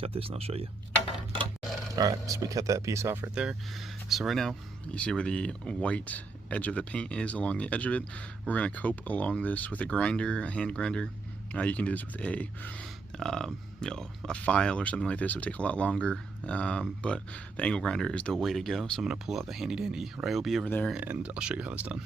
cut this and I'll show you. All right, so we cut that piece off right there. So right now, you see where the white edge of the paint is along the edge of it. We're gonna cope along this with a grinder, a hand grinder. You can do this with a a file or something like this. It would take a lot longer, but the angle grinder is the way to go. So I'm gonna pull out the handy dandy Ryobi over there and I'll show you how that's done.